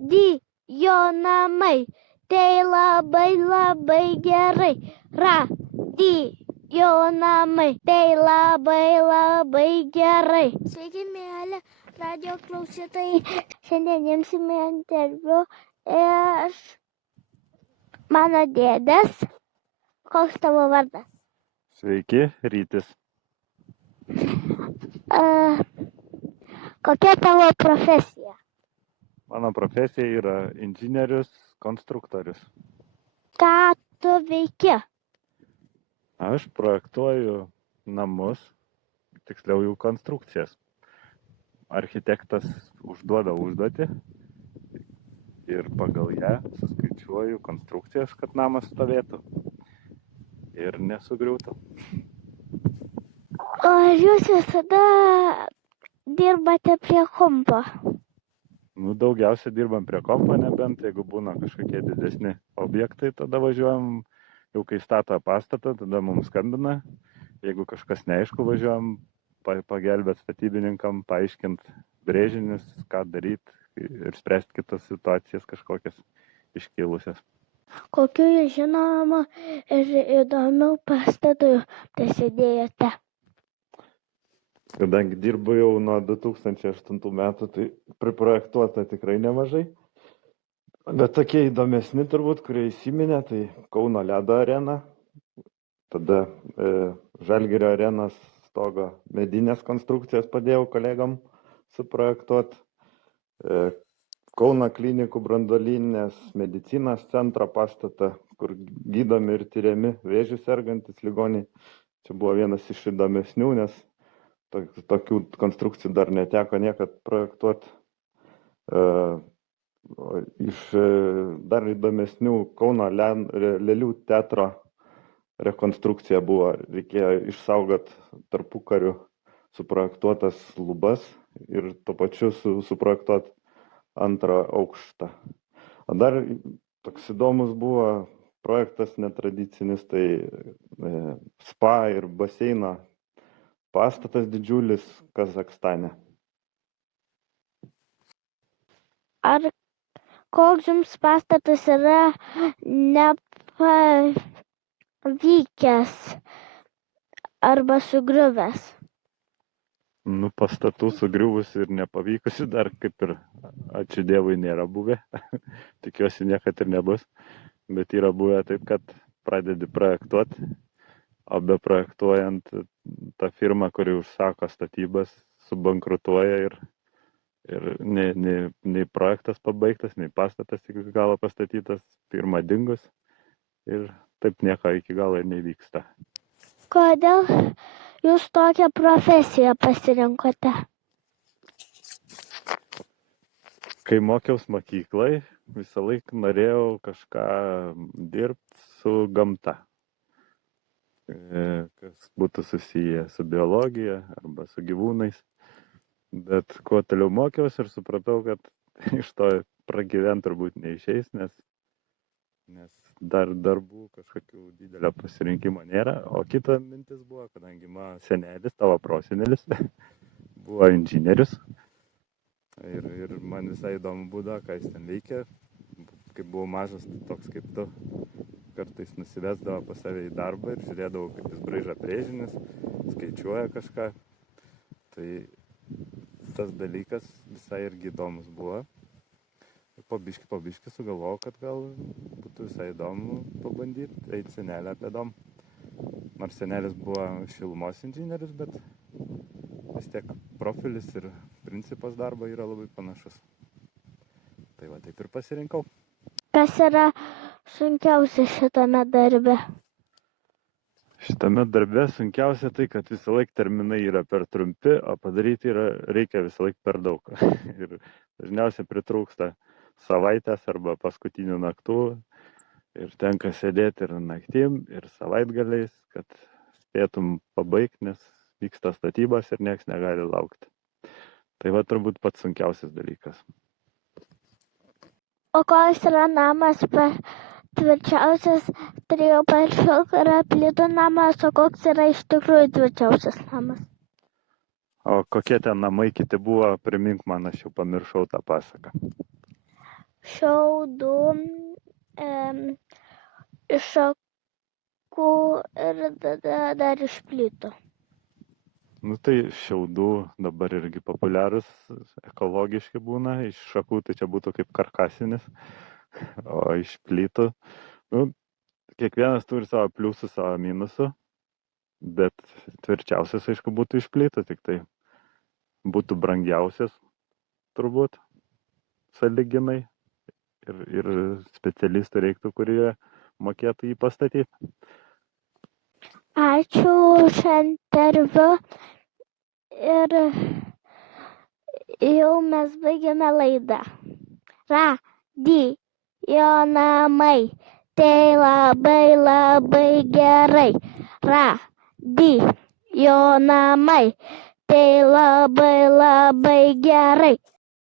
radijo namai, tai labai labai gerai. Radijo namai, tai labai labai gerai. Sveiki, mėly radijo klausytojai. Šiandien imsime interviu iš mano dėdės. Koks tavo vardas? Sveiki, Rytis. Kokia tavo profesija? Mano profesija yra inžinierius, konstruktorius. Ką tu veiki? Aš projektuoju namus, tiksliau jų konstrukcijas. Architektas užduoda užduotį ir pagal ją suskaičiuoju konstrukcijas, kad namas stovėtų ir nesugriūtų. O jūs visada dirbate prie kompo? Daugiausia dirbam prie kompo, nebent jeigu būna kažkokie didesni objektai, tada važiuojam, jau kai stato pastatą, tada mums skambina. Jeigu kažkas neaišku, važiuojam pagelbėti statybininkam, paaiškinti brėžinius, ką daryti ir spręsti kitas situacijas kažkokias iškilusias. Kokiu žinomu ir įdomiu pastatu prisidėjote? Kadangi dirbu jau nuo 2008 metų, tai priprojektuota tikrai nemažai. Bet tokie įdomesni turbūt, kurie įsiminė, tai Kauno Ledo arena, tada Žalgirio arenos stogo medinės konstrukcijas padėjau kolegom suprojektuoti. Kauno klinikų branduolinės medicinos centro pastatą, kur gydomi ir tyriami vėžių sergantis ligoniai. Čia buvo vienas iš įdomesnių, nes tokių konstrukcijų dar neteko niekad projektuoti. Iš dar įdomesnių Kauno Lėlių teatro rekonstrukcija buvo. Reikėjo išsaugoti tarpukariu suprojektuotas lubas ir tuo pačiu suprojektuoti antrą aukštą. O dar toks įdomus buvo projektas netradicinis, tai spa ir baseino pastatas didžiulis Kazachstane. Ar koks jums pastatas yra nepavykęs arba sugriuvęs? Pastatų sugriuvusių ir nepavykusių dar kaip ir, ačiū Dievui, nėra buvę. Tikiuosi niekad ir nebus. Bet yra buvę taip, kad pradedi projektuoti, o be projektuojant ta firma, kuri užsako statybas, subankrutuoja ir nei projektas pabaigtas, nei pastatas iki galo pastatytas, firma dingus ir taip nieko iki galo ir nevyksta. Kodėl jūs tokią profesiją pasirinkote? Kai mokiaus mokyklai, visą laiką norėjau kažką dirbti su gamta. Kas būtų susiję su biologija arba su gyvūnais. Bet kuo toliau mokiausi ir supratau, kad iš to pragyventi turbūt neišeis, nes dar darbų kažkokių didelio pasirinkimo nėra. O kita mintis buvo, kadangi mano senelis, tavo prosenelis, buvo inžinierius. Ir man visai įdomu būdavo, ką jis ten veikia. Kai buvau mažas, toks kaip tu, kartais nusivesdavo pas save į darbą ir žiūrėdavau, kaip jis braižo brėžinius, skaičiuoja kažką. Tai tas dalykas visai irgi įdomus buvo. Ir po biškį sugalvojau, kad gal būtų visai įdomu pabandyti eiti senelę pėdom. Nors senelis buvo šilumos inžinierius, bet vis tiek profilis ir principas darbo yra labai panašus. Tai va, taip ir pasirinkau. Kas yra sunkiausia šitame darbe? Šitame darbe sunkiausia tai, kad visą laiką terminai yra per trumpi, o padaryti reikia visą laiką per daug. Ir dažniausiai pritrūksta savaitės arba paskutinių naktų ir tenka sėdėti ir naktim, ir savaitgaliais, kad spėtum pabaigti, nes vyksta statybos ir nieks negali laukti. Tai va turbūt pats sunkiausias dalykas. O koks yra namas tvirčiausias trijų pačių yra plytų namas, o koks yra iš tikrųjų tvirčiausias namas? O kokie ten namai kiti buvo, primink man, aš jau pamiršau tą pasaką. šiaudų, iš šakų ir dar iš plytų. Nu tai šiaudų dabar irgi populiarus, ekologiški būna, iš šakų tai čia būtų kaip karkasinis, o iš plytų, nu, kiekvienas turi savo pliusų, savo minusų, bet tvirčiausias, aišku, būtų iš plytų, tik tai būtų brangiausias, turbūt, sąlyginai, ir specialistų reiktų, kurie mokėtų jį pastatyti. Ačiū už interviu ir jau mes baigėme laidą. Radijo namai, tai labai labai gerai. Radijo namai, tai labai labai gerai.